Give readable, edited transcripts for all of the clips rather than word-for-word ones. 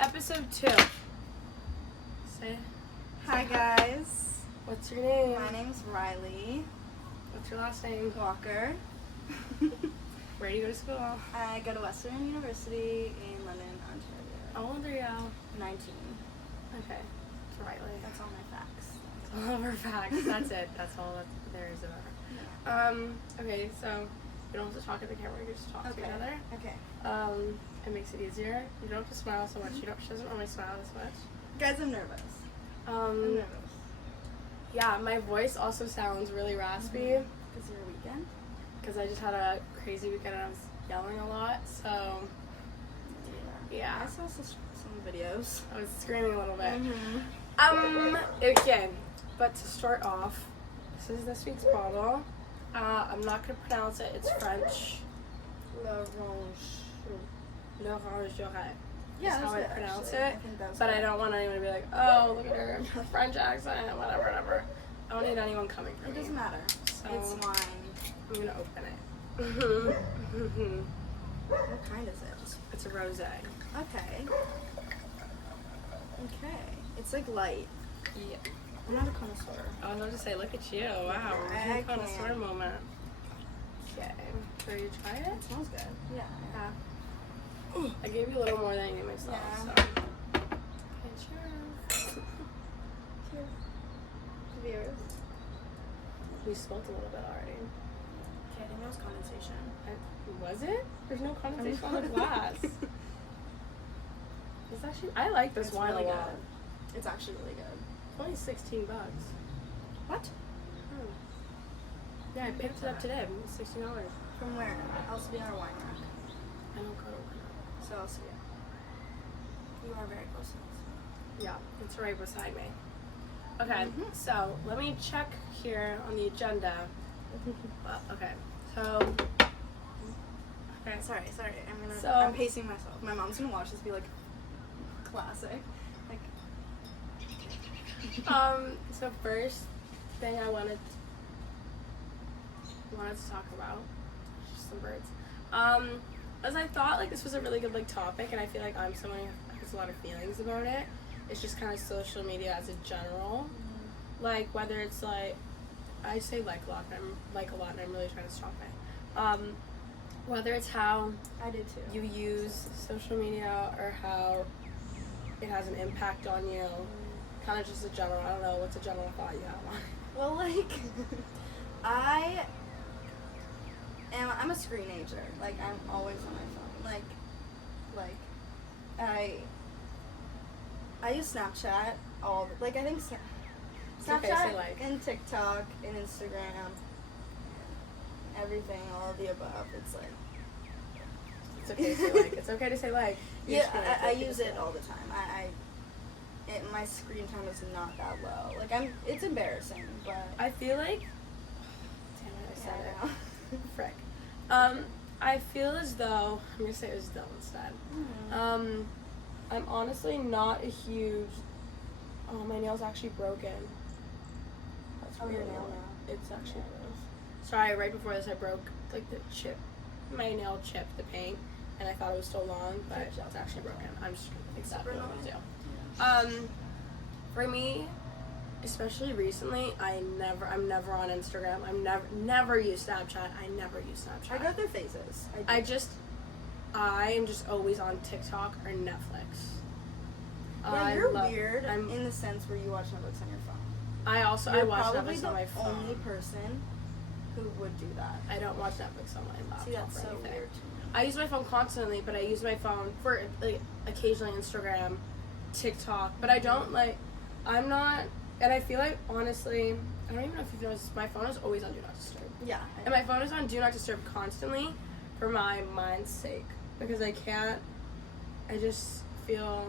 Episode 2. Say Hi guys. what's your name? My name's Riley What's your last name? Walker. Where do you go to school? I go to Western University in London, Ontario. How old are you? 19. Okay, it's Riley. That's all my facts. All of our facts. That's it. That's all that there is about her. Okay, so we don't have to talk at the camera. We can just talk to each other. Okay. It makes it easier. You don't have to smile so much. She doesn't normally smile this much. Guys, I'm nervous. I'm nervous. Yeah, my voice also sounds really raspy. Because your weekend? Because I just had a crazy weekend and I was yelling a lot. So yeah. I saw some videos. I was screaming a little bit. Mm-hmm. Okay, but to start off, this is this week's bottle. I'm not gonna pronounce it. It's French. L'Orangerie. Yeah, That's how I that's it, pronounce actually. it. I think that was But I good. don't want anyone to be like, oh, look at her French accent, whatever. I don't need anyone coming for It me. doesn't matter. So It's wine. I'm gonna open it. What kind is it? It's a rosé. Okay. Okay. It's like light. Yeah. I'm not a connoisseur. I was about to say, look at you. Wow. I Connoisseur can't. moment. Okay. Ready to try it? It smells good. Yeah. Yeah. I gave you a little more than I gave myself, Yeah. so. Okay, cheers. Cheers. Viewers. We smoked a little bit already. Okay, I think that was condensation. Was it? There's no condensation on the glass. It's actually, I like this It's wine really a lot. good. It's actually really good. It's only $16. What? Yeah, I picked it up today. $16. From where? LCBR or Wine Rack? I don't go to wine. So LCBR. You are very close to us. Yeah, it's right beside me. Okay, Mhm. so let me check here on the agenda. Okay, so. Okay, Sorry. So- I'm pacing myself. My mom's gonna watch this and be like, classic. Like, So first thing I wanted to talk about, just some birds. As I thought like this was a really good like topic, and I feel like I'm someone who has a lot of feelings about it. It's just kind of social media as a general, like whether it's like I say like a lot, and I'm really trying to stop it. Whether it's how I did too. you use social media or how it has an impact on you. Kind of just a general, I don't know, what's a general thought you have on it? Well, like, I'm a screenager. Like, I'm always on my phone. Like, I use Snapchat I think okay, Snapchat say like. and TikTok and Instagram, everything, all of the above. It's like, It's okay to say like. It's okay to say like. You're just gonna I take it use to it say. all the time. My screen time is not that low. Like, it's embarrassing, but I feel like. Damn it, I said yeah, I know. it. Frick. I feel as though I'm gonna say as though instead. Mhm. I'm honestly not a huge. Oh, my nail's actually broken. That's Oh, your really nail annoying. now. It's actually gross. Sorry, right before this I broke like the chip. My nail chipped the paint, and I thought it was still long, but it's actually broken. I'm just gonna fix that. Super What I'm gonna annoying. do. For me, especially recently, I'm never on Instagram. Never use Snapchat. I never use Snapchat. I go through phases. I am just always on TikTok or Netflix. Yeah, you're weird in the sense where you watch Netflix on your phone. I watch probably Netflix on my the phone. only person who would do that. I don't watch Netflix on my laptop. See, that's or so anything. weird to me. I use my phone constantly, but I use my phone for like occasionally Instagram, TikTok, but I don't like. I'm not, and I feel like honestly, I don't even know if you've noticed, my phone is always on Do Not Disturb. Yeah. And my phone is on Do Not Disturb constantly for my mind's sake. Because I just feel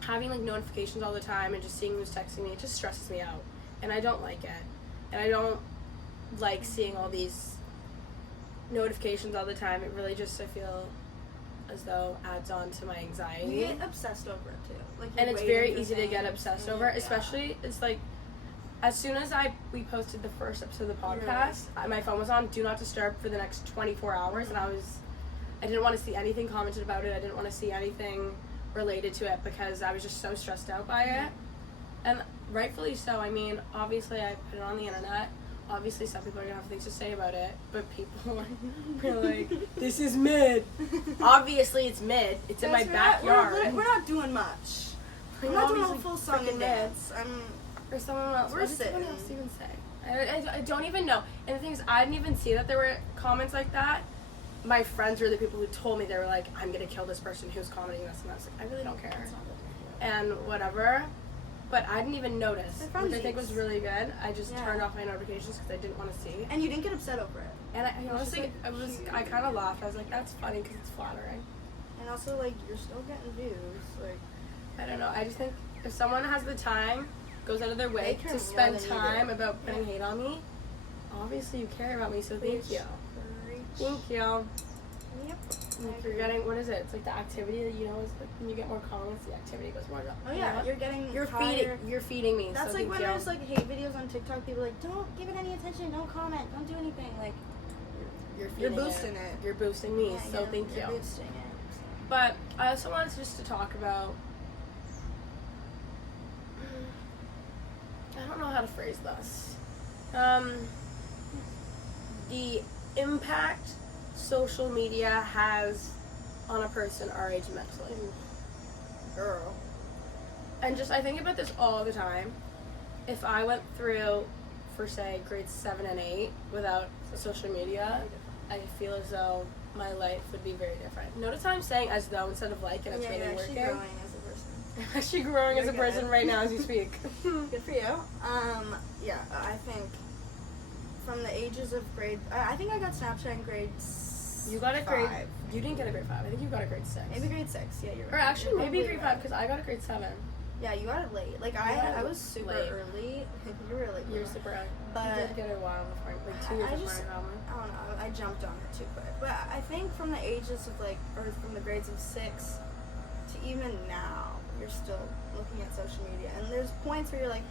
having like notifications all the time and just seeing who's texting me, it just stresses me out. And I don't like it. And I don't like seeing all these notifications all the time, it really just, I feel as though adds on to my anxiety. You get obsessed over it too. Like, And it's very easy to get obsessed over, yeah. especially, it's like, as soon as we posted the first episode of the podcast, my phone was on Do Not Disturb for the next 24 hours, and I didn't want to see anything commented about it. I didn't want to see anything related to it because I was just so stressed out by it. And rightfully so. I mean, obviously I put it on the internet. Obviously some people are going to have things to say about it, but people are like, this is mid. Obviously it's mid. It's in my backyard. We're not doing much. We're not doing a full song and dance. Or someone else. We're what did sitting. someone else even say? I don't even know. And the thing is, I didn't even see that there were comments like that. My friends were the people who told me, they were like, I'm going to kill this person who's commenting this, and I was like, I really don't care. And whatever. But I didn't even notice, which I think was really good. I just turned off my notifications because I didn't want to see. And you didn't get upset over it. And I honestly, I kind of laughed. I was like, that's funny because it's flattering. And also, like, you're still getting views. Like, I don't know. I just think if someone has the time, goes out of their way to spend time about putting hate on me, obviously you care about me, so thank you. Thank you. Yep. Like you're getting, what is it? It's like the activity that, you know, is like when you get more comments, the activity goes more up. Oh yeah, you're feeding me. That's so like when you. there's like hate videos on TikTok, people are like, don't give it any attention, don't comment, don't do anything. Like, you're boosting it. You're boosting me, so thank you. You're boosting it. But I also wanted just to talk about, I don't know how to phrase this. The impact social media has on a person our age mentally. Girl. And just, I think about this all the time. If I went through, for say, grades 7 and 8 without social media, I feel as though my life would be very different. Notice how I'm saying as though instead of like, and it's really working. You're growing as a person. I'm actually growing as a person right now as you speak. Good for you. Yeah, I think from the ages of grade, I think I got Snapchat in grade 5. You got a grade, you didn't get a grade 5. I think you got a grade 6. Maybe grade 6, yeah, you're right. Or actually, maybe grade 5, right. because I got a grade 7. Yeah, you got it late. Like, I was super late. early. You were late. You're super early. But you did get it a while before, like 2 years before I got one. I don't know, I jumped on it too quick. But I think from the ages of, like, or from the grades of 6 to even now, you're still looking at social media. And there's points where you're like,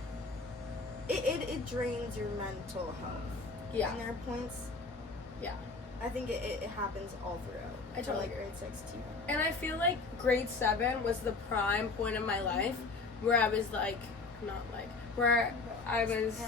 it drains your mental health. Yeah. And there are points, I think it happens all throughout. I totally agree. Grade 6 too. And I feel like grade 7 was the prime point of my life where I was like, where I was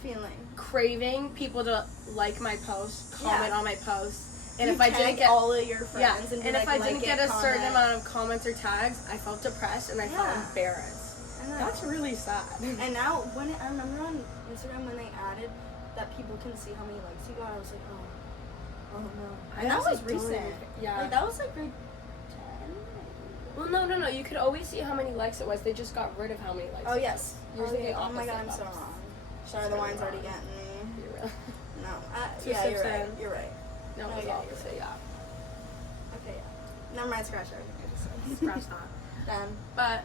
feeling craving people to like my posts, comment on my posts. And if I didn't get all of your friends, and if I didn't get a certain amount of comments or tags, I felt depressed and I felt embarrassed. That's really sad. And now, I remember on Instagram when they added that people can see how many likes you got, I was like, oh no. And that was recent. Yeah. Like, that was like grade 10. Well, no. You could always see how many likes it was. They just got rid of how many likes. Oh, yes. Oh my god, I'm so wrong. Sorry, the wine's already getting me. You're real. No. Yeah, you're right. You're right. No, it was opposite, yeah. Okay, yeah. Never mind, scratch everything I just said. Scratch that. Then. But,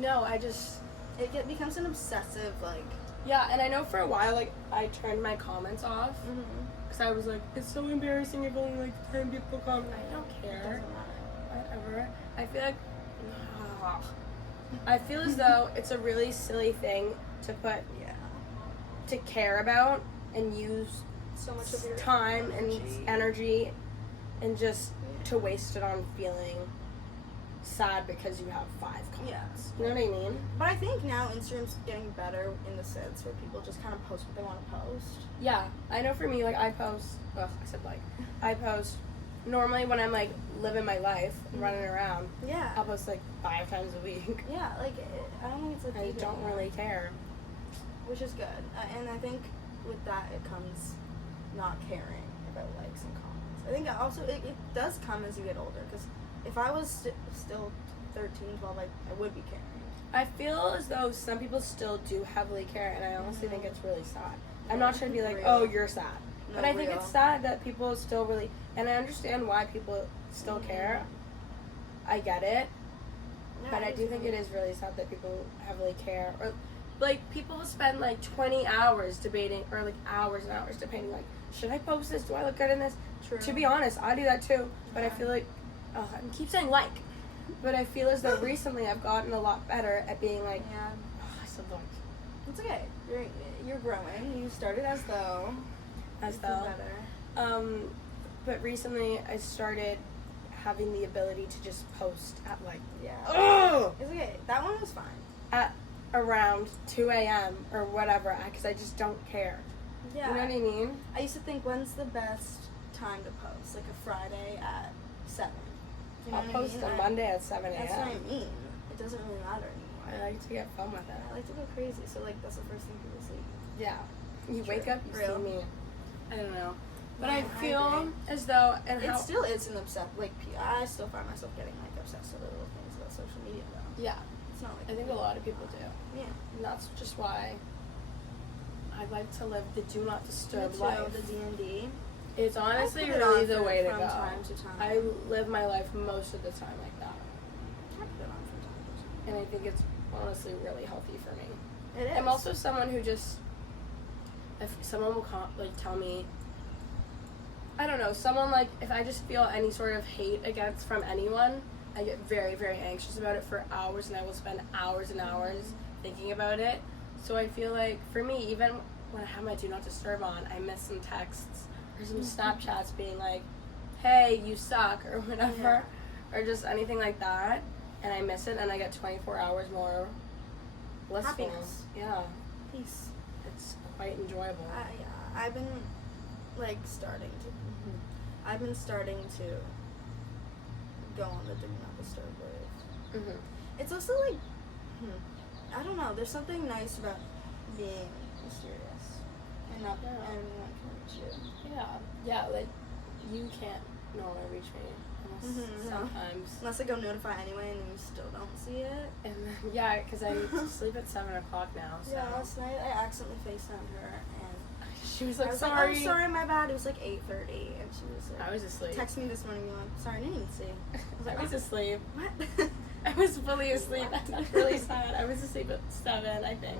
no, I just... It becomes an obsessive, like... Yeah, and I know for a while, like, I turned my comments off. Because I was like, it's so embarrassing if only, like, 10 people comment. I don't care. Whatever. I feel like... I feel as though it's a really silly thing to put... to care about and use so much of your time and energy and just to waste it on feeling sad because you have 5 comments. You know what I mean? But I think now Instagram's getting better in the sense where people just kind of post what they want to post. Yeah, I know for me, like, I post, I post, normally when I'm, like, living my life, running around, I'll post, like, 5 times a week. Yeah, like, I don't think it's like... I don't really care. Which is good. And I think with that it comes not caring about likes and comments. I think also it does come as you get older, because if I was still 13, 12, I would be caring. I feel as though some people still do heavily care, and I honestly think it's really sad. I'm not trying to be like, oh, you're sad. But I think it's sad that people still really, and I understand why people still care. I get it. But I do think it is really sad that people heavily care. Or, like, people spend like 20 hours debating, or like hours and hours debating, like, should I post this? Do I look good in this? True. To be honest, I do that too. But I feel like, I keep saying like, but I feel as though recently I've gotten a lot better at being like, Yeah. I said like. It's okay. You're growing. You started as though. As You feel though. better. But recently I started having the ability to just post at like, Yeah. oh, It's okay. That one was fine. at around 2 a.m. or whatever, because I just don't care. Yeah. You know what I mean? I used to think, when's the best time to post? Like a Friday at 7. You know I'll what post I mean? on Monday at 7 a.m. That's what I mean. It doesn't really matter anymore. I like to get fun with it. I like to go crazy, so like that's the first thing people see. Yeah. You True. wake up, you Real. see me. I don't know. But Yeah, I I feel agree. as though, and It how, still is an I still find myself getting like obsessed with little things about social media though. yeah, It's not like I think a lot of people do. Yeah. And that's just why I like to live the do not disturb Me too, life. the D&D. It's honestly I put it really on the for- way to from go. time to time. I live my life most of the time like that. I put it on from time to time. And I think it's honestly really healthy for me. It is. I'm also someone who just, if someone will tell me, I don't know, someone like, if I just feel any sort of hate against from anyone, I get very, very anxious about it for hours, and I will spend hours and hours thinking about it. So I feel like, for me, even when I have my do not disturb on, I miss some texts or some Snapchats being like, hey, you suck, or whatever, or just anything like that, and I miss it, and I get 24 hours more blissful. Happiness. Yeah, Peace. it's quite enjoyable. I've been like starting to. I've been starting to go on the do not disturb wave. Mm-hmm. It's also like, I don't know. There's something nice about being mysterious and not anyone can reach you. Yeah, like, you can't normally reach me unless No. sometimes. Unless I go notify anyway and then you still don't see it. And then, yeah, because I need to sleep at 7 o'clock now, so. Yeah, last night I accidentally FaceTimed her and She was I like, was sorry. like, oh, sorry, my bad. It was like 8:30 and she was like, I was asleep. text me this morning being like, sorry, I didn't even see. I was asleep. What? I was fully asleep. That's really sad. I was asleep at 7, I think.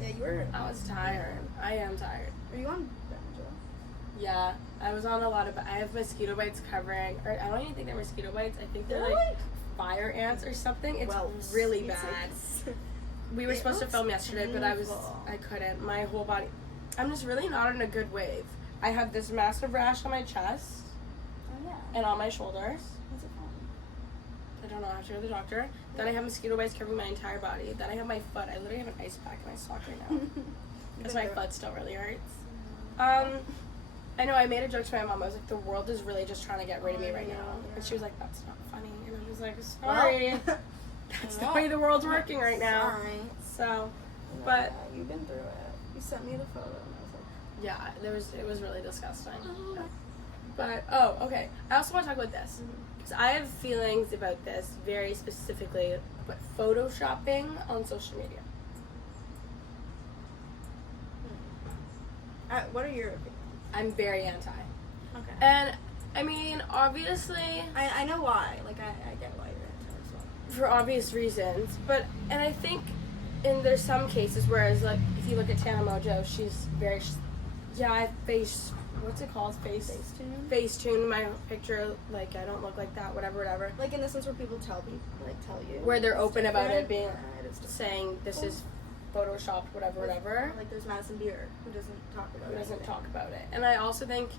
Yeah, you were. I was tired. I am tired. Were you on Benadryl? Yeah, I was on a lot of. I have mosquito bites covering, or I don't even think they're mosquito bites. I think they're like fire ants or something. It's really bad. We were supposed to film yesterday, but I couldn't. My whole body. I'm just really not in a good wave. I have this massive rash on my chest Oh yeah. and on my shoulders. What's it called? I don't know. I have to go to the doctor. Then I have mosquito bites covering my entire body. Then I have my foot. I literally have an ice pack in my sock right now because my foot still really hurts. I know I made a joke to my mom. I was like, the world is really just trying to get rid of me right now. And she was like, that's not funny. And I was like, sorry. That's the way the world's working right now. Sorry. So, but Yeah, you've been through it. You sent me the photo and I was like, yeah, it was really disgusting. oh. But, okay. I also want to talk about this. Because I have feelings about this very specifically, about photoshopping on social media. What are your opinions? I'm very anti. Okay. And, I mean, obviously, I know why. Like, I get why you're anti as well. for obvious reasons, but, and I think there's some cases, whereas, like, if you look at Tana Mojo, she's very, what's it called? Facetune? Facetune my picture, like, I don't look like that, whatever. Like, in the sense where people tell you. Where they're it's open about it different. being, Yeah, it is different. saying this is photoshopped, whatever. Like, there's Madison Beer, who doesn't talk about Who doesn't anything. talk about it. And I also think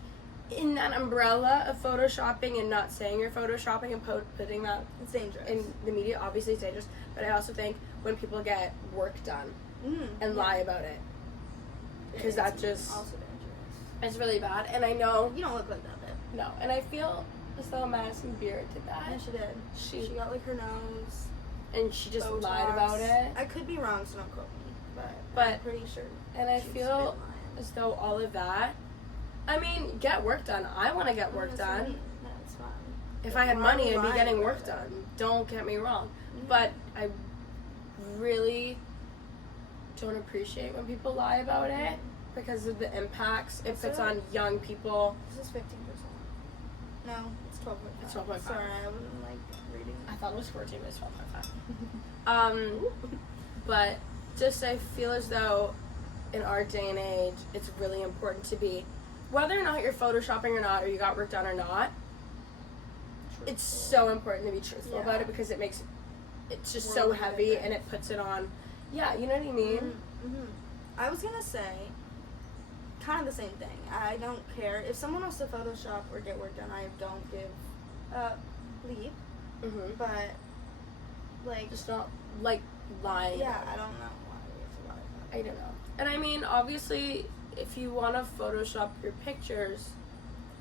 in that umbrella of photoshopping and not saying you're photoshopping and putting that It's dangerous. in the media, obviously it's dangerous, but I also think when people get work done and lie about it, because that just, also dangerous. it's really bad. And I know, You don't look like that, babe. no, and I feel as though Madison Beer did that. Yeah, she did. She got like her nose. And she just Botox. lied about it. I could be wrong, so don't quote me. But I'm pretty sure. And I she's feel been lying. as though all of that, I mean, get work done. I want to get work That's done. fine. No, it's fine. If But I had why are money, you I'd be lying getting about work it? done. Don't get me wrong. Mhm. But I really don't appreciate when people lie about it because of the impacts if it's on young people. This is 15%. No, it's 12.5. It's 12.5. Sorry, I wasn't like reading. I thought it was 14, but it's 12.5. But just I feel as though in our day and age, it's really important to be, whether or not you're photoshopping or not, or you got work done or not, Truthful. it's so important to be truthful about it, because it's just so heavy, and it puts it on. Yeah, you know what I mean? Mm-hmm. I was gonna say kind of the same thing. I don't care if someone wants to Photoshop or get work done. I don't give a bleep. Mm-hmm. But like, Just not like lying. yeah, I don't know why we have to lie about it. I don't know. And I mean, obviously, if you want to Photoshop your pictures,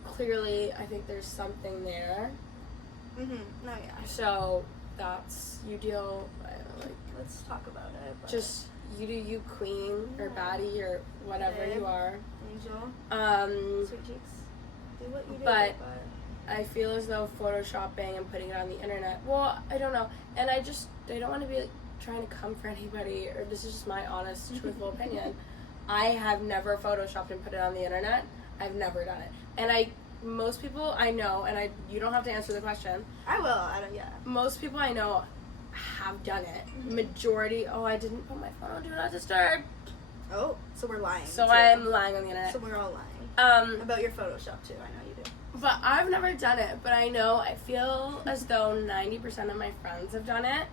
clearly, I think there's something there. No, yeah. So that's, you deal, I don't know, like, Let's talk about it. But just you do you, queen or Yeah. baddie or whatever Babe. you are. Angel. Sweet cheeks. Do what you do. But I feel as though photoshopping and putting it on the internet, well, I don't know, and I don't want to be like, trying to come for anybody, or this is just my honest, truthful opinion. I have never photoshopped and put it on the internet. I've never done it, and most people I know, and you don't have to answer the question. I will. I don't. Yeah. Most people I know have done it. Mm-hmm. Majority, I didn't put my phone on Do Not Disturb. Oh, so we're lying. So too. I'm lying on the internet. So we're all lying. Um, About your Photoshop too. I know you do. But I've never done it. But I feel as though 90% of my friends have done it.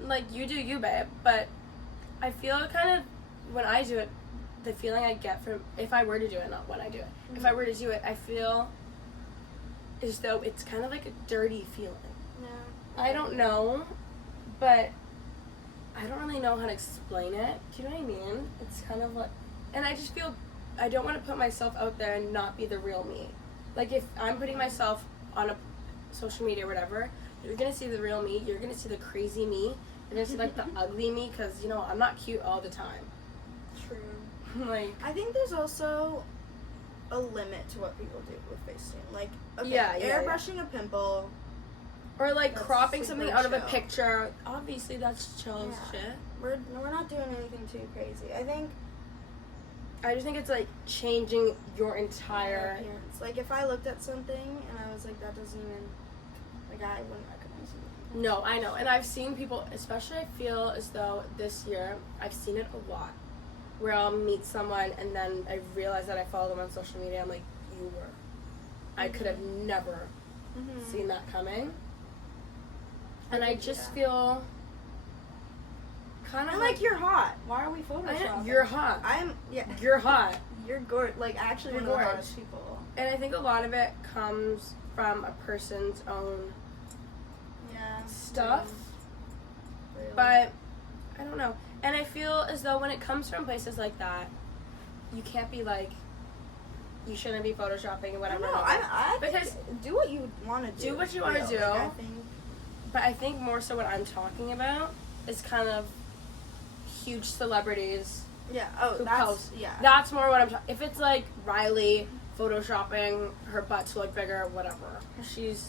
Like, you do you, babe. But I feel kind of, when I do it, the feeling I get from, if I were to do it, not when I do it. Mm-hmm. If I were to do it, I feel as though it's kind of like a dirty feeling. Yeah. I don't know, but I don't really know how to explain it. Do you know what I mean? It's kind of like, and I just feel I don't want to put myself out there and not be the real me. Like, if I'm putting myself on a social media or whatever, you're gonna see the real me. You're gonna see the crazy me. You're gonna see like the ugly me, because I'm not cute all the time. True. Like, I think there's also a limit to what people do with Facetune. Like, okay, Yeah. airbrushing a pimple. or like That's cropping super something out of a chill. picture. Obviously, that's chill as Yeah. shit. We're not doing anything too crazy. I think I just think it's like changing your entire. appearance. Like, if I looked at something and I was like, that doesn't even, like, I wouldn't recognize it. No, I know. And I've seen people, especially I feel as though this year, I've seen it a lot, where I'll meet someone and then I realize that I follow them on social media. I'm like, you were. I could have never seen that coming. And I just feel kind of I'm like, you're hot. Why are we photoshopping? I know, you're hot. You're hot. You're gorgeous. Like, actually You're one of the gorgeous. hottest people. And I think a lot of it comes from a person's own Yeah. stuff. Really. But I don't know. And I feel as though when it comes from places like that, you can't be like, you shouldn't be photoshopping or whatever. No, I Because do what you want to do. do what you wanna Real. do. Like, I think, But I think more so what I'm talking about is kind of huge celebrities yeah. Oh, who that's post. yeah. That's more what I'm talking. If it's like Riley photoshopping her butt to look bigger, whatever. She's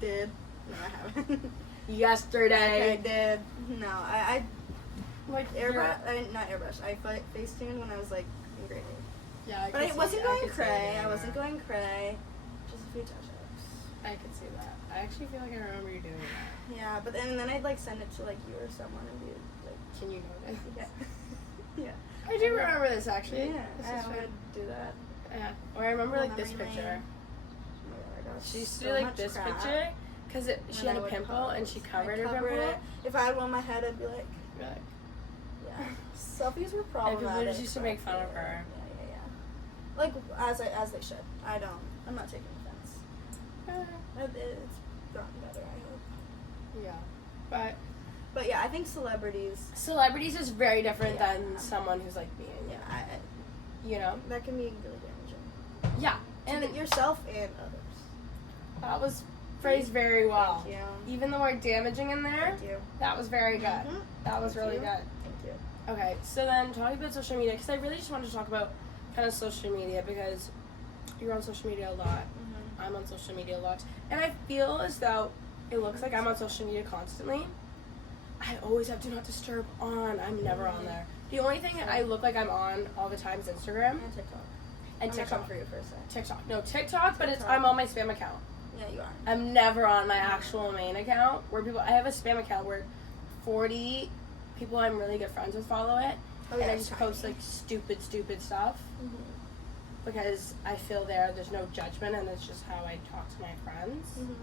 Did. No, I haven't. yesterday. I did. No, I Like airbrush. Not airbrush. I Facetune when I was like in grade 8. Yeah, I But could I see- wasn't I going could see it cray. I anywhere. wasn't going cray. Just a few touch-ups. I could see that. I actually feel like I remember you doing that. Yeah, but then I'd like send it to like you or someone and be like, Can you know this? yeah, yeah. I do remember this actually. Yeah, This I is would fun. do that. Yeah. Or I remember like this Memory picture. lane. Oh my God, She used to so do like much this crap. picture because she When had I a would pimple and she pose. covered I'd her cover pimple. it. If I had one on my head, I'd be like, You're like, yeah. Selfies were and problematic. people just used to make fun of her. Yeah. Like as they should. I'm not taking offense. It's gotten better, I hope. Yeah. But yeah, I think celebrities. Celebrities is very different Yeah. than someone who's like me. Yeah, You know? that can be really damaging. Yeah. And And yourself and others. that was phrased very well. Thank you. Even the word damaging in there, Thank you. that was very good. Mhm. That was Thank really you. good. Thank you. Okay, so then talking about social media, because I really just wanted to talk about kind of social media because you're on social media a lot. Mm-hmm. I'm on social media a lot. And I feel as though it looks like I'm on social media constantly. I always have Do Not Disturb on. I'm never on there. The only thing I look like I'm on all the time is Instagram And TikTok. and I'm TikTok. not for you for a sec. TikTok. No, TikTok, but TikTok. I'm on my spam account. Yeah, you are. I'm never on my actual main account where I have a spam account where 40 people I'm really good friends with follow it. Oh, yeah, and I it's just post tiny. like stupid stuff Mhm. because I feel there's no judgment and it's just how I talk to my friends. Mhm.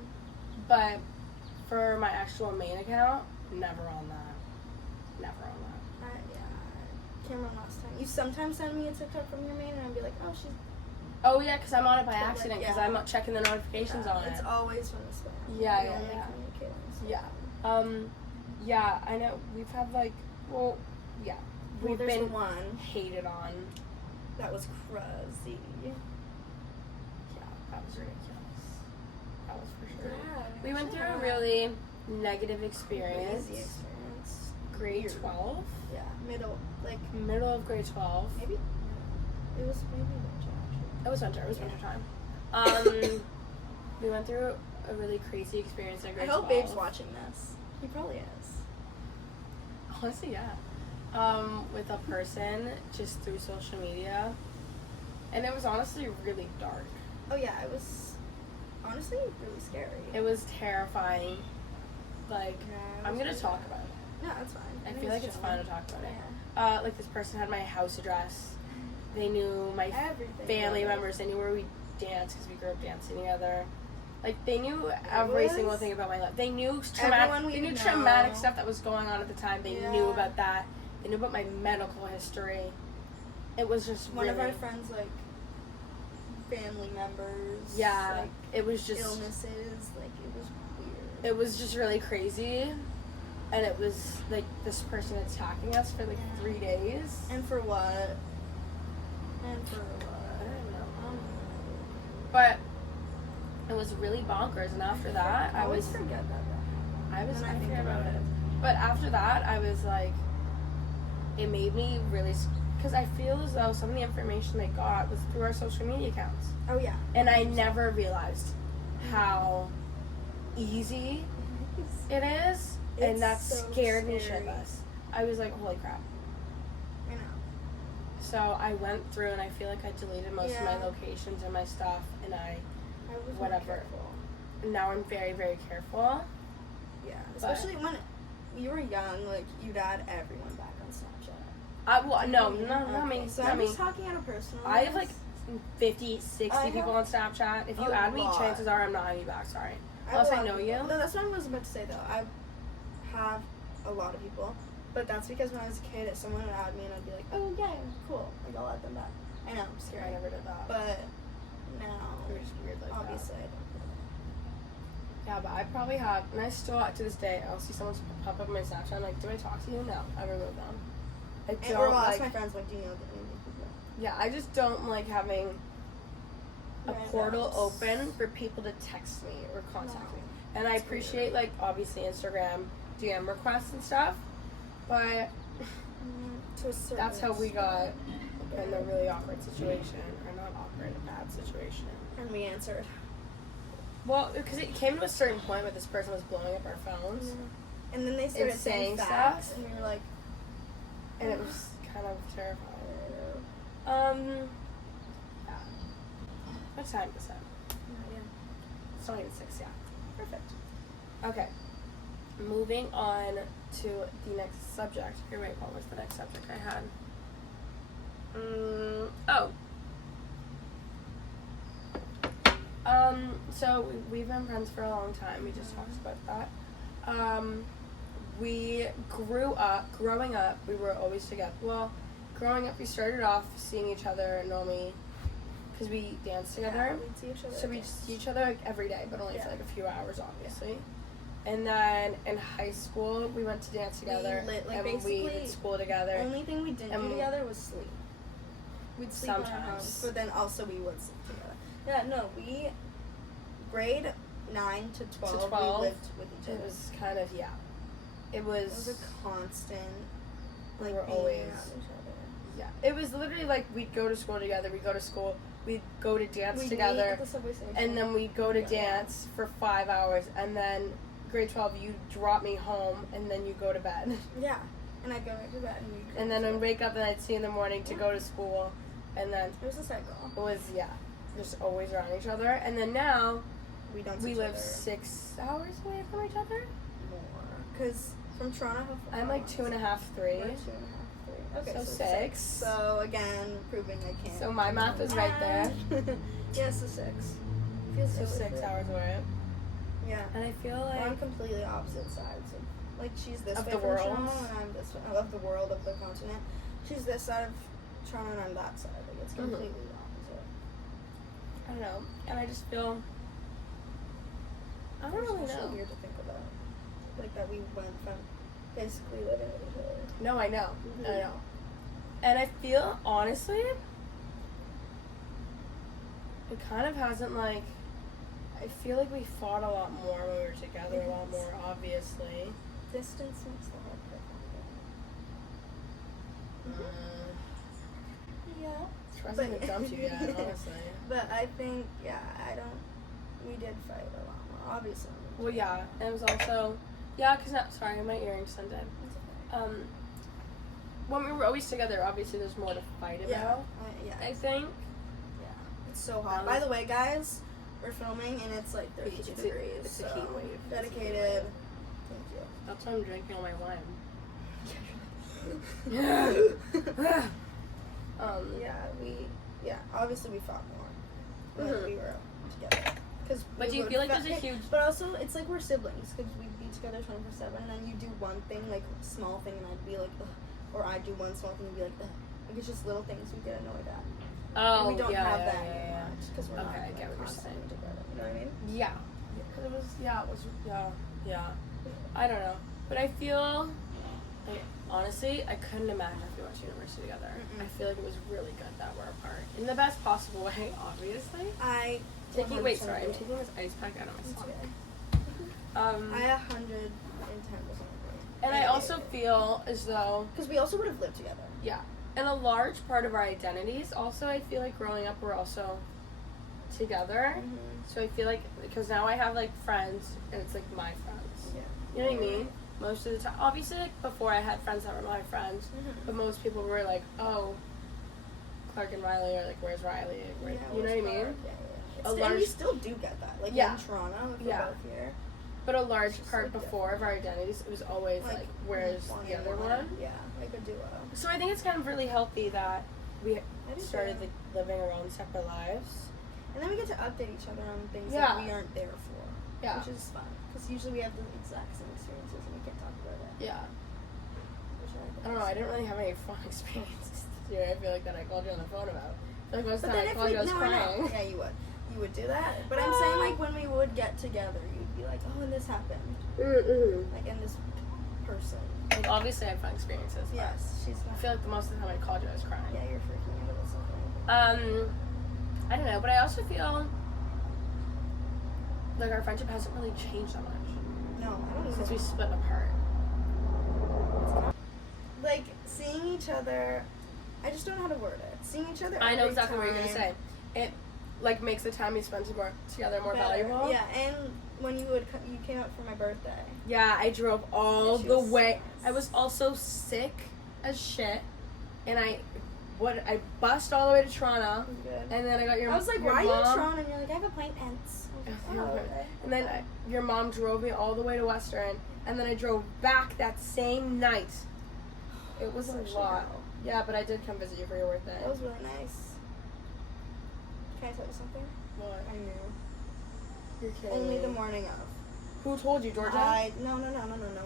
But for my actual main account, never on that. Never on that. Yeah. Can't remember last time. You sometimes send me a TikTok from your main, and I'll be like, oh, she's. Oh yeah, because I'm on it by But, like, accident because yeah. I'm not checking the notifications on It's it. always from the spam. Yeah, We yeah, only yeah. communicate on the spam. Yeah. Yeah, I know we've had yeah. Well, We've there's been the one hated on. that was crazy. Yeah, that was ridiculous. That was for sure. Yeah, We went through a yeah. really negative experience. Crazy experience. Grade Weird. 12. Yeah, Middle of grade 12. maybe. It was maybe winter actually. It was winter. It was winter time. We went through a really crazy experience in grade 12. I hope Babe's watching this. He probably is. Honestly, yeah. With a person just through social media. And it was honestly really dark. Oh yeah, it was honestly really scary. It was terrifying. Like, Yeah, it I'm was gonna really talk bad. about it. No, that's fine. I think feel like it's chilling. fun to talk about it. Yeah. Like, this person had my house address. They knew my Everything family about it. members. They knew where we danced because we grew up dancing together. Like, they knew every was- single thing about my life. They knew Everyone we traumatic know. stuff that was going on at the time. They Yeah. knew about that. They knew about my medical history. It was just One of really- our friends, like, family members. Yeah, Like, it was just illnesses. Like, it was weird. it was just really crazy, and it was like this person attacking us for like 3 days. And for what? And for I what? don't know. But it was really bonkers, and after that, I always was forget that. I When I think forget about it. But after that, I was like, it made me really, because I feel as though some of the information they got was through our social media accounts, Oh yeah. and I never realized how easy it is, It's and that so scared me scary. shitless. I was like, holy crap. I know. So I went through, and I feel like I deleted most of my Yeah. locations and my stuff, and I was more Whatever. careful. now I'm very, very careful. Yeah, But- especially when you were young. Like, you'd add everyone back on Snapchat. Not me. So Not I'm me. just talking out of personal. I have like 50, 60 I have people on Snapchat. If you a add me, lot. chances are I'm not adding you back. Sorry. have Unless a I lot know of you. people. No, that's what I was about to say though. I have a lot of people, but that's because when I was a kid, if someone would add me and I'd be like, oh yeah, cool, like I'll add them back. I know, I'm scared. I never did that. But now, You're just weird like obviously, that. Yeah, but I probably have, and I still, to this day, I'll see someone pop up on my Snapchat. I'm like, do I talk to you? No, I remove them. I and don't or I'll like. ask my friends like, do you know the people? Yeah, I just don't like having a Randoms. portal open for people to text me or contact No. me. And I It's appreciate weird. like obviously Instagram DM requests and stuff, but To a certain that's how we got extent. in a really awkward situation, or not awkward, a bad situation. And we answered. Well, because it came to a certain point where this person was blowing up our phones, And then they started saying saying facts, stuff. and we were like, and it was kind of terrifying. Yeah. What time is it? It's not even 6 yet. Perfect. Okay. Moving on to the next subject. Here, wait, what was the next subject I had? So we've been friends for a long time. We just talked about that. We growing up, we were always together. Well, growing up, we started off seeing each other normally because we danced together. Yeah, we'd see each other. So we'd see each other like every day, but only for Yeah. like a few hours, obviously. And then in high school, we went to dance together, like, and we basically, did school together. Only thing we didn't And do together was sleep. We'd sleep on our Sometimes. homes, but then also we would sleep together. Yeah, no, we grade 9 to 12, 12, we lived with each It other. was kind of It It was was a constant. We Like were being always- around each other. yeah. It was literally like we'd go to school together. We'd go to school. We'd go to dance We'd meet together. at the subway station. And then we'd go to Yeah. dance for 5 hours, and then grade 12 you drop me home, and then you go to bed. Yeah, and I'd go right to bed, and we'd go And then to I'd bed. wake up and I'd see you in the morning to go to school, and then It was a cycle. it was just always around each other. And then now We don't see we each live other 6 hours away from each other. more. Because From Toronto, how far? I'm like 2.5, 3. We're 2.5, 3. Okay, So so 6. So again, proving I can't. So my math is right there. Yeah, so 6. Feels So silly 6 for- hours away. Yeah. And I feel We're on like completely opposite sides. Like she's this Of way the from world. Toronto, and I'm this way of the world, of the continent. She's this side of Toronto, and I'm that side. Like it's completely opposite. I don't know. And I just feel I don't really It's so know. weird to think about. Like that we went from basically living with each other. No, I know. I know. And I feel honestly it kind of hasn't like I feel like we fought a lot more when we were together, a lot more obviously. Distance makes the heart perfect. Yeah. Surprised I haven't dumped you yet, honestly. But I think, we did fight a lot more, obviously. Well, yeah, and it was also, sorry, my earrings scented. When we were always together, obviously there's more to fight about. I think. Yeah. It's so hot. By the way, guys, we're filming and it's like 32 It's degrees. it's a so heat wave. Dedicated. Thank you. That's why I'm drinking all my wine. Obviously we fought more when we were together. But do you feel like there's a huge... But also, it's like we're siblings, because we'd be together 24/7, and then you do one thing, like, small thing, and I'd be like, ugh. Or I'd do one small thing and be like, ugh. Like, it's just little things we get annoyed at. Oh, and we don't have that yeah. much, because we're not I get what you're constantly saying. together. You know what I mean? Yeah. Because I don't know. But I feel, like, honestly, I couldn't imagine if we went to university together. I feel like it was really good that we're apart. In the best possible way, obviously. I'm taking this ice pack out of my sock. I 110% agree. And I also feel as though... Because we also would have lived together. Yeah. And a large part of our identities, also, I feel like growing up, we're also together. So I feel like, because now I have, like, friends, and it's, like, my friends. Yeah. You know what I mean? Most of the time. Obviously, like, before I had friends that were my friends, but most people were like, oh, Clarke and Riley, or, like, where's Riley? Like, you know what I mean? And we still do get that. Like, in Toronto, if we're both here. But a large part before of our identities, it was always like where's the other one? Yeah, like a duo. So I think it's kind of really healthy that we started like living our own separate lives. And then we get to update each other on things that we aren't there for. Yeah. Which is fun. Because usually we have the exact same experiences and we can't talk about it. Yeah. Which I don't know, I didn't really have any fun experiences this year. I feel like that I called you on the phone about. Like most of the time I called you, I was crying. Yeah, you would. You would do that. But I'm saying, like, when we would get together, you'd be like, oh, and this happened. Like, and this person. Like, obviously I had fun experiences. Yes, she's fun. I feel like the most of the time I called you, I was crying. Yeah, you're freaking out about something. I don't know, but I also feel like our friendship hasn't really changed that much. No, I don't know. Since we split apart. Like, seeing each other, I just don't know how to word it. Seeing each other I know every exactly what you're going to say. It, like, makes the time we spend together more valuable. Yeah, and when you came out for my birthday. Yeah, I drove all the way. I was also sick as shit, and I bussed all the way to Toronto. And then I got your mom. I was like, why are you in Toronto? And you're like, I have appointments. Okay. And then your mom drove me all the way to Western, and then I drove back that same night. It was a lot. Yeah, but I did come visit you for your birthday. That was really nice. Can I tell you something? What? I knew. You're kidding Only me. the morning of. Who told you, Georgia? No one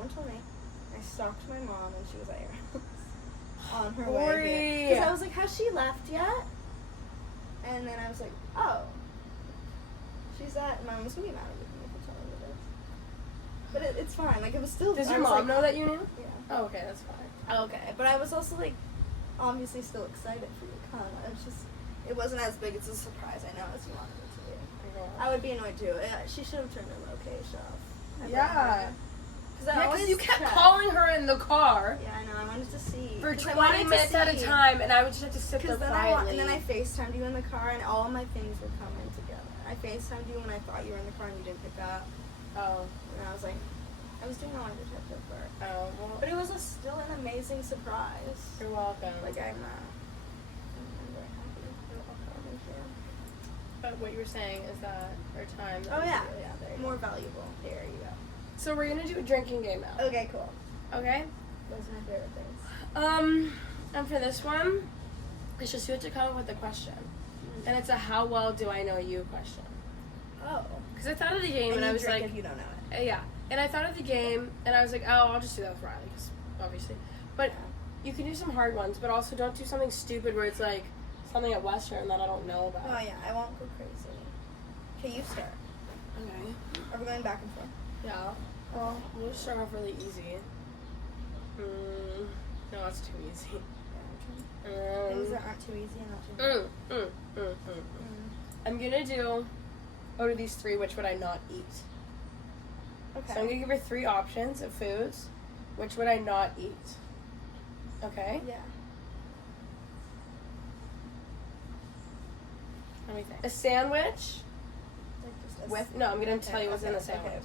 told me. I stalked my mom and she was at your house. On her way. Because I was like, has she left yet? And then I was like, oh. She's at, my mom's gonna be mad at me if I tell her this. But it's fine. Like, it was still. Does your mom know that you knew? Yeah. Oh, okay, that's fine. Okay, but I was also like, obviously still excited for you to come. It's just, it wasn't as big as a surprise, I know, as you wanted it to be. I would be annoyed too. She should have turned her location off. Yeah. Because you kept calling her in the car. Yeah, I know. I wanted to see. For 20 minutes at a time, and I would just have to sit there quietly. And then I FaceTimed you in the car, and all of my things would come in together. I FaceTimed you when I thought you were in the car and you didn't pick up. Oh. And I was like, I was doing all my detective work. Oh, well. But it was still an amazing surprise. You're welcome. Like, I'm very happy. You're welcome. Thank you. But what you were saying is that our time... Oh, yeah. More valuable. There you go. So we're going to do a drinking game now. Okay, cool. Okay? Those are my favorite things. And for this one, it's just you have to come up with a question. And it's a how well do I know you question. Oh. Because I thought of the game and I was like, if you don't know it. yeah. And I thought of the game and I was like, oh, I'll just do that with Riley, because obviously. But you can do some hard ones, but also don't do something stupid where it's like something at Western that I don't know about. Oh yeah, I won't go crazy. Okay, you start. Okay. Are we going back and forth? Yeah. Well, we'll just start off really easy. No, that's too easy. Things that aren't too easy and not too hard. I'm gonna do out of these three, which would I not eat? Okay. So I'm gonna give her 3 options of foods. Which would I not eat? Okay? Yeah. Let me think. A sandwich Like just a with... No, I'm gonna tell you what's in the sandwich.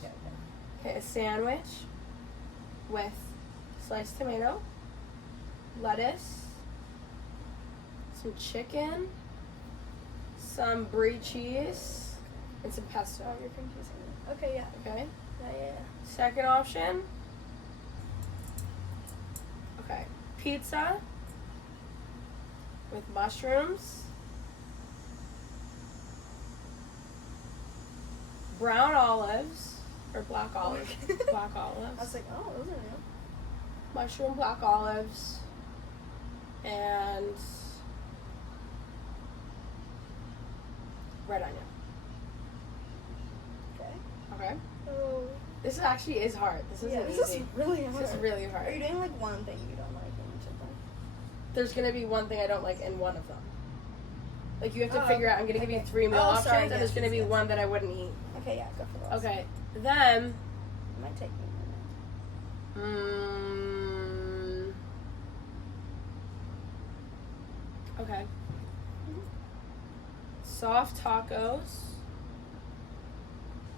Okay, a sandwich with sliced tomato, lettuce, some chicken, some brie cheese, and some pesto. Oh, you're confusing me. Okay, yeah. Okay? Yeah. Second option. Okay. Pizza with mushrooms, brown olives, or black olives. Black olives. I was like, oh, those are new. Mushroom, black olives, and red onion. Okay. Okay? Oh. This actually is hard. This isn't this easy. is really hard. This is really Are hard. you doing like one thing you don't like in each of them? There's going to be one thing I don't like in one of them. Like, you have to Oh, figure out, I'm going to give you okay. 3 meal Oh, options, sorry, and there's yes, going to be yes. one that I wouldn't eat. Okay, yeah, go for those. Okay. Then, It might take me a minute. Okay. Soft tacos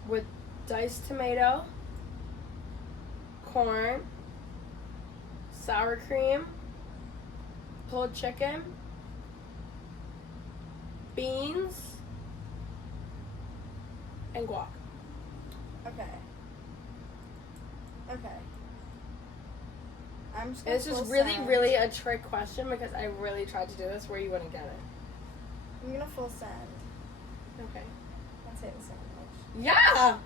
with diced tomato, corn, sour cream, pulled chicken, beans, and guac. Okay. I'm just And gonna this is full really, send. really a trick question because I really tried to do this where you wouldn't get it. I'm gonna full send. Okay. Let's say the sandwich. Yeah!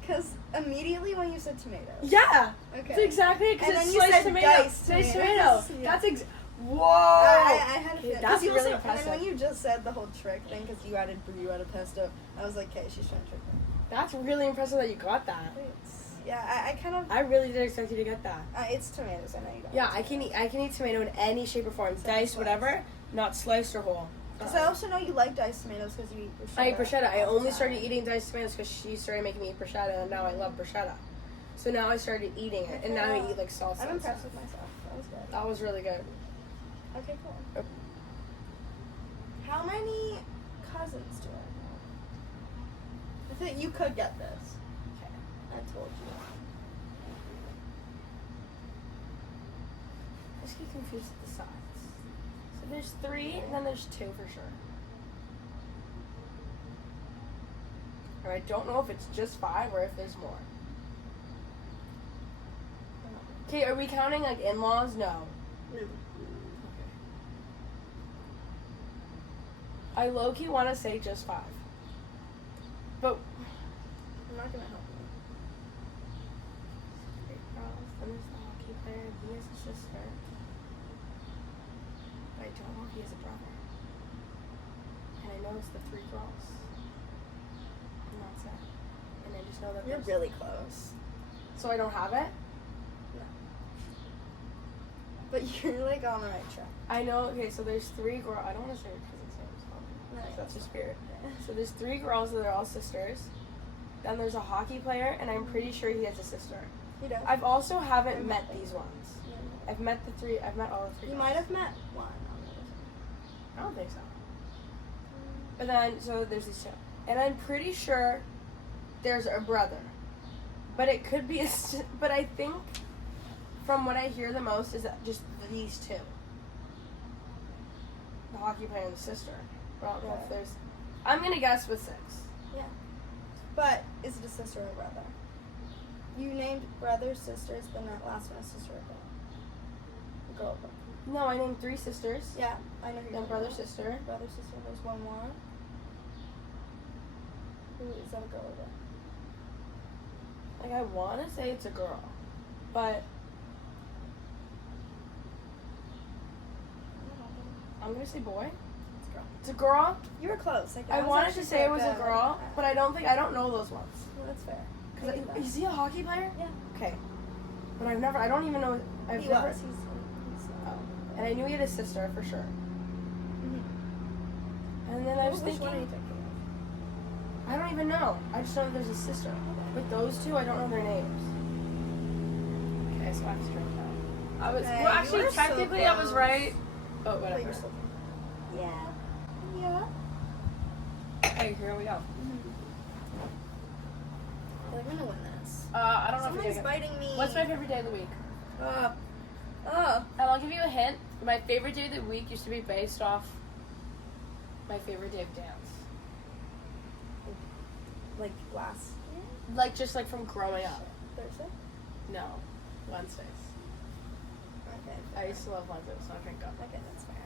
Because immediately when you said tomatoes. Yeah! Okay. That's exactly it, because And it's then you sliced said tomato. diced Sliced tomatoes. tomato. Yeah. That's whoa! I had a feeling. That's you really also, impressive. And when you just said the whole trick thing, because you added brie, you added pesto, I was like, okay, she's trying to trick me. That's really impressive that you got that. Thanks. Yeah, I kind of. I really did expect you to get that. It's tomatoes. I know you don't. Yeah, like I can eat tomato in any shape or form, So diced, sliced. whatever, not sliced or whole. Because I also know you like diced tomatoes because you eat bruschetta. I eat bruschetta. I all the only started time. eating diced tomatoes because she started making me eat bruschetta, and now I love bruschetta. So now I started eating it, and now I eat like salsa. I'm and impressed stuff. with myself. That was good. That was really good. Okay, cool. Okay. How many cousins do I have? I think you could get this. Okay. I told you. I just get confused with the sides. So there's 3, and then there's 2 for sure. And I don't know if it's just 5 or if there's more. Okay, are we counting like in-laws? No. No. I low-key want to say just 5. But I'm not gonna help you. then there's the hockey player. He has a sister. But I don't know if he has a brother. And I know it's the 3 girls. And that's it. And I just know that You're there's... really close. So I don't have it? No. But you're like on the right track. I know, okay, so there's 3 girls. I don't want to say your cousin's names. No, That's your spirit. So there's 3 girls that are all sisters. Then there's a hockey player, and I'm pretty sure he has a sister. You don't. I've also haven't met these ones. Yeah. I've met all the 3 You girls. might have met one on the I don't think so. But then, so there's these 2. And I'm pretty sure there's a brother. But it could be but I think from what I hear the most is that just these 2. The hockey player and the sister. But I don't know if there's... I'm going to guess with 6. Yeah. But is it a sister or a brother? You named brothers, sisters, then that last one is sister or girl. No, I named 3 sisters. Yeah, I know who Then brother, sister. Brother, sister, there's one more. Who is that, a girl or boy? Like, I want to say it's a girl, but I'm going to say boy. It's a girl. It's a girl? You were close. Like, I wanted to say it was a girl, but I don't know those ones. Well, that's fair. Is he a hockey player? Yeah. Okay. But I don't even know. He's oh. And I knew he had a sister for sure. Mm-hmm. And then I was Which thinking, one are you thinking I don't even know. I just know that there's a sister. But those 2, I don't know their names. Okay, so I have to drink now. I was, Okay, well, actually, you were so technically I was close. right. But of? whatever. Yeah. Yeah. Okay, here we go. I'm gonna win this. I don't know if Someone's you're biting me. What's my favorite day of the week? Oh. And I'll give you a hint. My favorite day of the week used to be based off my favorite day of dance. Like last year? Like, just like from growing up. Thursday? No. Wednesdays. Okay. I used to love Wednesdays, so I drink up. Okay, that's fair.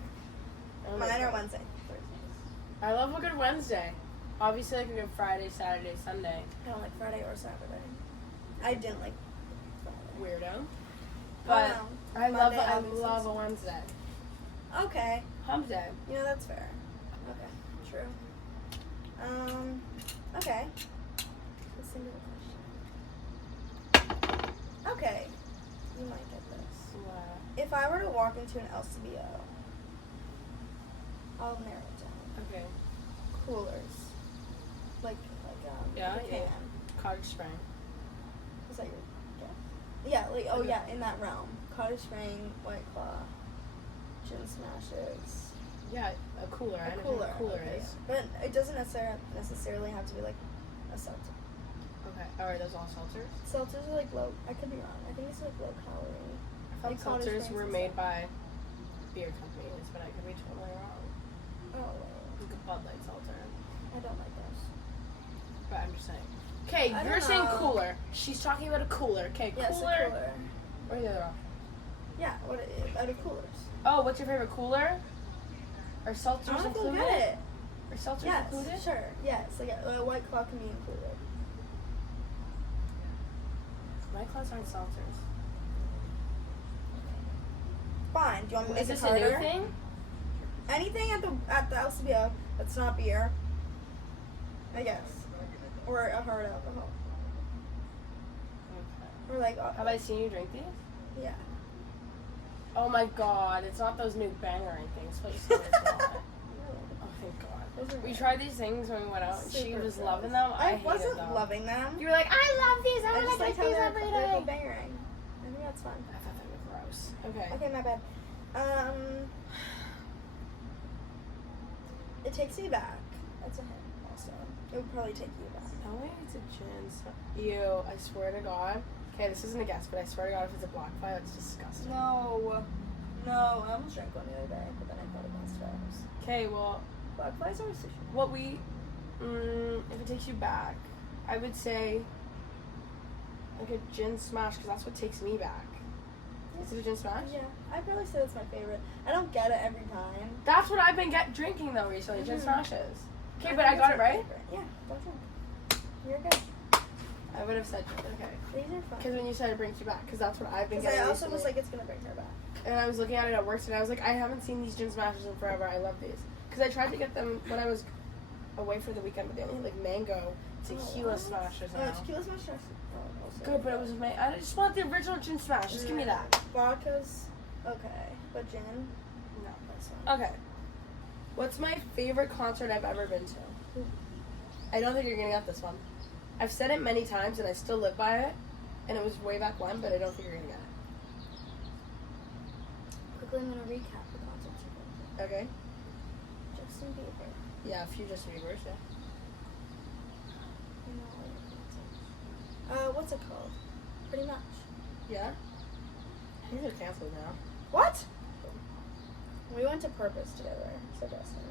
Oh, Mine that's are right. Wednesday. Thursdays. I love a good Wednesday. Obviously, like a good Friday, Saturday, Sunday. I don't like Friday or Saturday. I didn't like Friday. Weirdo. But no. I Monday, love obviously. a Wednesday. Okay. Hump day. You know, that's fair. Okay. True. Okay. Let's think of a question. Okay. You might get this. Wow. If I were to walk into an LCBO, I'll narrow it down. Okay. Coolers. Yeah, a can. yeah. Cottage Spring. Is that your guess? Yeah, like, oh yeah, in that realm. Cottage Spring, White Claw, Gin Smashes. Yeah, a cooler. I A know cooler. what a cooler Okay. is. But it doesn't necessarily have to be like a seltzer. Okay. Are those all seltzers? Seltzers are like low, I could be wrong. I think it's like low calorie. I thought Like Cottage seltzers Springs were and made stuff. by beer companies, but I could be totally wrong. Oh, Like a Bud Light seltzer. I don't like those. But I'm just saying. Okay, I you're don't saying know. cooler. She's talking about a cooler. Okay, Yes, cooler. a cooler. Or the other option. Yeah, out of coolers. Oh, what's your favorite cooler? Are I seltzers don't think included? you'll get it. Are seltzers Yes, included? sure. Yes, like a White Claw can be included. My claws aren't seltzers. Fine. Do you want me to Is make it this a new harder? thing? Anything at the LCBO that's not beer, I guess, or a hard alcohol, Okay. or like Have I seen you drink these? yeah. Oh my god, it's not those new bangering things. What you said it's not. Oh thank Those god. are We nice. tried these things when we went out and she Super was gross. loving them. I hated wasn't them. loving them. You were like, I love these. I I want just to like drink how these they're every called day. bangering. I think that's fun. I thought they were gross. Okay. Okay, my bad. It takes me back. That's a hint. Also, it would probably take you back. No way it's a gin. Ew, I swear to god. Okay, this isn't a guess, but I swear to god if it's a black fly, it's disgusting. No, I almost drank one the other day, but then I thought against it. Okay, well, Black flies are sushi. what we, if it takes you back, I would say like a gin smash, because that's what takes me back. Is it a gin smash? Yeah, I'd probably say that's my favorite. I don't get it every time. That's what I've been drinking though recently, gin Mhm. smashes. Okay, but think I got it's it my right? favorite. Yeah, don't drink. You're good. I would have said gin, okay. These are fun. Because when you said it brings you back, because that's what I've been Because getting I also recently. was like, it's gonna bring her back. And I was looking at it at work today, I was like, I haven't seen these gin smashes in forever, I love these. Because I tried to get them when I was away for the weekend, but they only had like mango tequila smashes now. Tequila smashes. Good, but it was I just want the original gin smash. Just give me that. Vodka's okay, but gin? No. That's fine. Okay. What's my favorite concert I've ever been to? I don't think you're gonna get this one. I've said it many times and I still live by it. And it was way back when, but I don't think you're gonna get Quickly, I'm gonna recap the concerts you've been it. Okay? to. Justin Bieber. Yeah, a few Justin Bieber's, yeah. You know all your concerts. What's it called? Pretty much. Yeah? These are canceled now. What? We went to Purpose together, so Justin.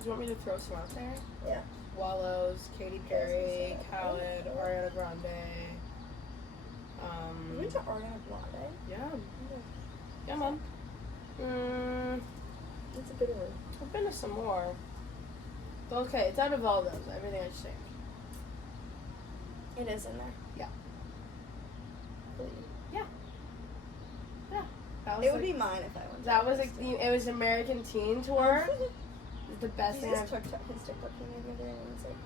Do you want me to throw some out there? Yeah. Wallows, Katy Perry, Khaled, Ariana Grande. You went to Arnott Grande? Yeah. Yeah, Mom. That's a good one. I've been to some more. Okay, it's out of all those. Everything I just think. It is in there. Yeah. Believe. Yeah. Yeah. That was It would be mine if I went. That was it was American Teen Tour. The best He thing just I've took his TikTok came in the other day and it's like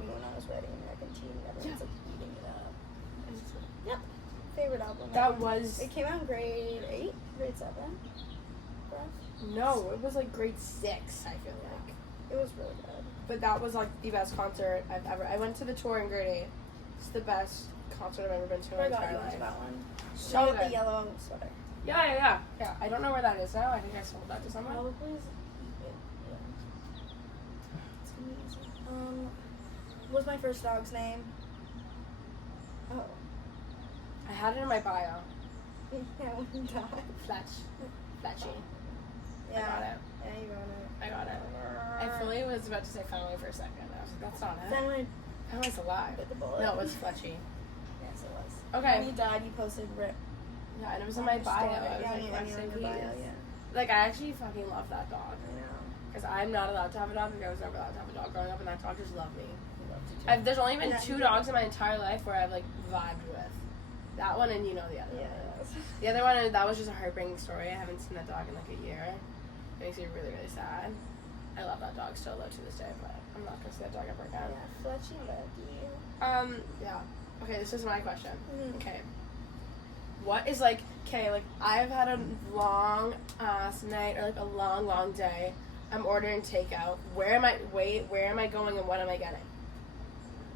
me when I was writing American Teen and everyone's like eating it up. Yep. Favorite album. That was It came out in grade 8, grade 7. For us. no, it was like grade 6, I feel like. It was really good. But that was like the best concert I've ever. I went to the tour in grade 8. It's the best concert I've ever been to in my I got entire you life. into that one. So With the good. yellow sweater. Yeah. I don't know where that is now. I think I sold that to someone. Probably is. Yeah. It's gonna be easy. What was my first dog's name? Oh. I had it in my bio. Yeah, one died. Fletchy. Yeah. I got it. Yeah, you got it. I got it. I fully was about to say family for a second. I was like, that's not it. Family Family's alive. bit the bullet. No, it was Fletchy. Yes, it was. Okay. When he died, you posted RIP. Yeah, and it was in my bio. Story. I was Yeah, like, and you're in your bio, he's- yeah. Like, I actually fucking love that dog. I know. Because I'm not allowed to have a dog. Like, I was never allowed to have a dog growing up, and that dog just loved me. He loved you too. There's only been Yeah, 2 he dogs in my entire life where I've, like, vibed with. That one and you know the other Yeah. one. The other one, that was just a heartbreaking story. I haven't seen that dog in, like, a year. It makes me really, really sad. I love that dog still, though, to this day, but I'm not going to see that dog ever again. Yeah, Fletchy loved you. Yeah. Okay, this is my question. Mhm. Okay. What is like, okay, like I've had a long ass night or like a long, long day. I'm ordering takeout. Where am I going and what am I getting?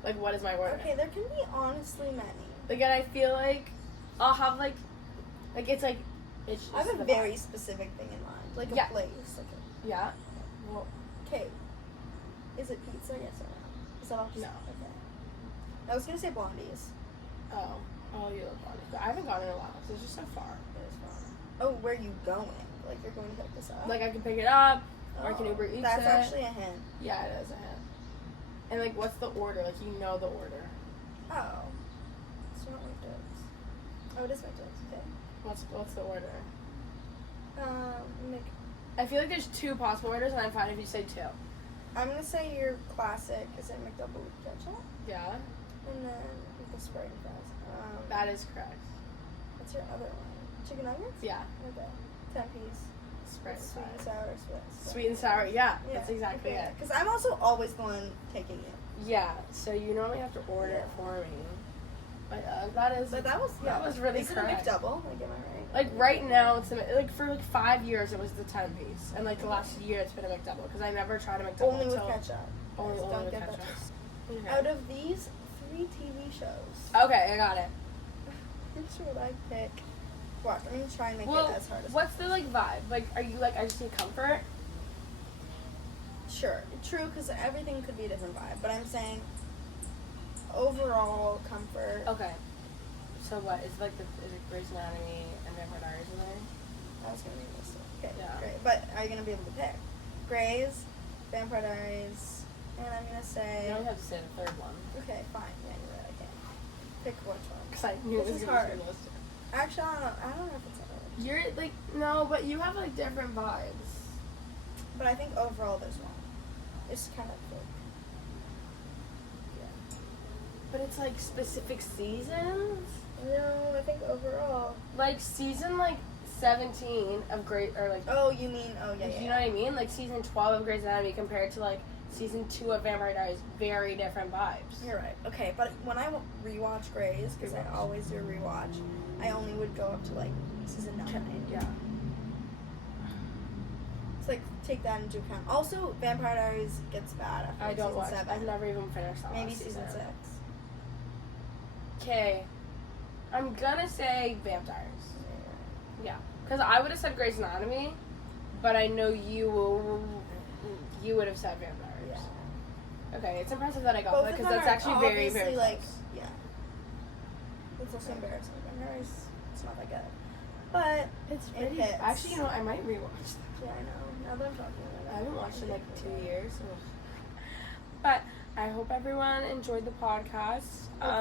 Like, what is my order? Okay, there can be honestly many. Like, and I feel like I'll have like it's like, it's just I have the a very vibe. specific thing in mind. Like Yeah. a place. Like a, Yeah. Well, okay. Is it pizza? Yes or no? Is that all? No. Okay. I was gonna say Blondie's. oh, you love Bonnie. But I haven't gone in a while, so it's just so far. It is fun. Oh, where are you going? Like you're going to pick this up? Like, I can pick it up, or I can Oh, Uber Eats That's it. actually a hint. Yeah, it is a hint. And like, what's the order? Like, you know the order. Oh. It's not McDonald's. Oh, it is McDonald's. Okay. What's the order? Mc. I feel like there's 2 possible orders, and I'm fine if you say 2. I'm gonna say your classic. Is it McDouble with ketchup? Yeah, And then with the Sprite and fries. that is correct. What's your other one? Chicken nuggets? Yeah, Okay. 10 piece. spread Sweet and fries. sour, sweet. Sweet and sour. Yeah, that's exactly it. Because I'm also always the one taking it. Yeah, so you normally have to order it for me. But that is. But that was really is correct. it a McDouble? Like, am I right? Like right now, it's like for like 5 years it was the 10 piece, and like the last year it's been a McDouble because I never tried a McDouble Only with until ketchup. only Guys, don't with get ketchup. that. Okay. Out of these 3 TV shows, Okay, I got it. which would I pick? Watch, I'm gonna try and make Well, it as hard as what's the like vibe? Like, are you like I just need comfort? Sure, true, because everything could be a different vibe. But I'm saying overall comfort. Okay. So what is like is it Grey's Anatomy and Vampire Diaries in there? I was gonna be listed. Okay, Yeah. great. But are you gonna be able to pick? Grey's, Vampire Diaries, and I'm gonna say. You don't have to say the third one. Okay, fine. Yeah, you're right. I can. Pick which one. Because I knew This it was is gonna hard. be listed. Actually, I don't know if it's hard. You're like no, but you have like different vibes. But I think overall there's one. It's kind of like. Yeah. But it's like specific seasons. No, I think overall. Like season like 17 of Grey or like. Oh, you mean? Oh, yeah, Like, yeah. you know what I mean? Like season 12 of Grey's Anatomy compared to like season 2 of Vampire Diaries, very different vibes. You're right. Okay, but when I rewatch Grey's, because I always do a rewatch, I only would go up to like season 9. Yeah. It's like take that into account. Also, Vampire Diaries gets bad after I don't season watch. 7. I've never even finished that. Maybe last season 6. Okay. I'm gonna say Vampires. Yeah. Because I would have said Grey's Anatomy, but I know you would have said Vampires. Yeah. Okay, it's impressive that I got Both that of because them that's are actually very, obviously, very like, close. yeah. It's also embarrassing. Vampire Diaries, it's not that good. but It's it pretty. hits. Actually, you know, I might rewatch that. Yeah, I know. Now that I'm talking about it. I haven't watched it in like 2 years. Ugh. But I hope everyone enjoyed the podcast.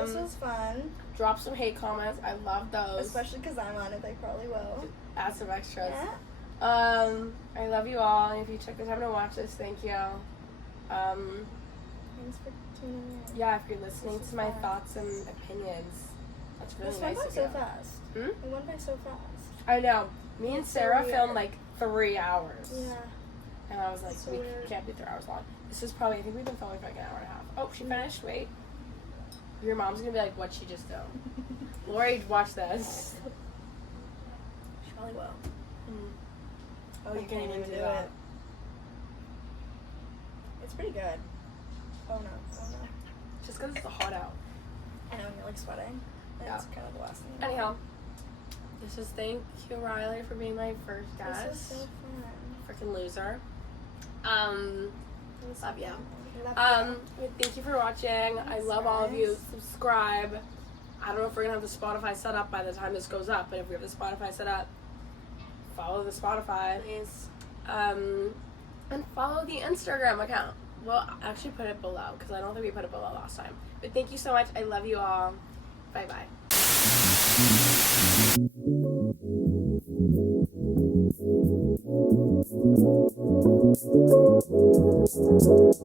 This was fun. Drop some hate comments. I love those. Especially because I'm on it, they probably will. Add some extras. Yeah. I love you all, and if you took the time to watch this, thank you. Thanks for tuning in. Yeah, if you're listening This to was my fun. thoughts and opinions, that's really This nice went by of so you. fast. Hmm? It went by so fast. I know. Me and It's so Sarah weird. filmed like 3 hours. Yeah. And I was like, So we weird. can't be 3 hours long. This is probably, I think we've been filming for like an hour and a half. Oh, she finished? Wait. Your mom's gonna be like, what'd she just do? Lori, watch this. She probably will. Mm. Oh, you can't even do it. It's pretty good. Oh no. Oh no. Just because it's hot out. I know, and you're like sweating. That's Yeah. kind of the last thing. Anyhow, this is thank you, Riley, for being my first guest. This was so fun. Freaking loser. It was Love ya. Love Thank you for watching. I love all of you. Subscribe. I don't know if we're gonna have the Spotify set up by the time this goes up, but if we have the Spotify set up, follow the Spotify. Please. And follow the Instagram account. Well, actually put it below, because I don't think we put it below last time. But thank you so much. I love you all. Bye-bye.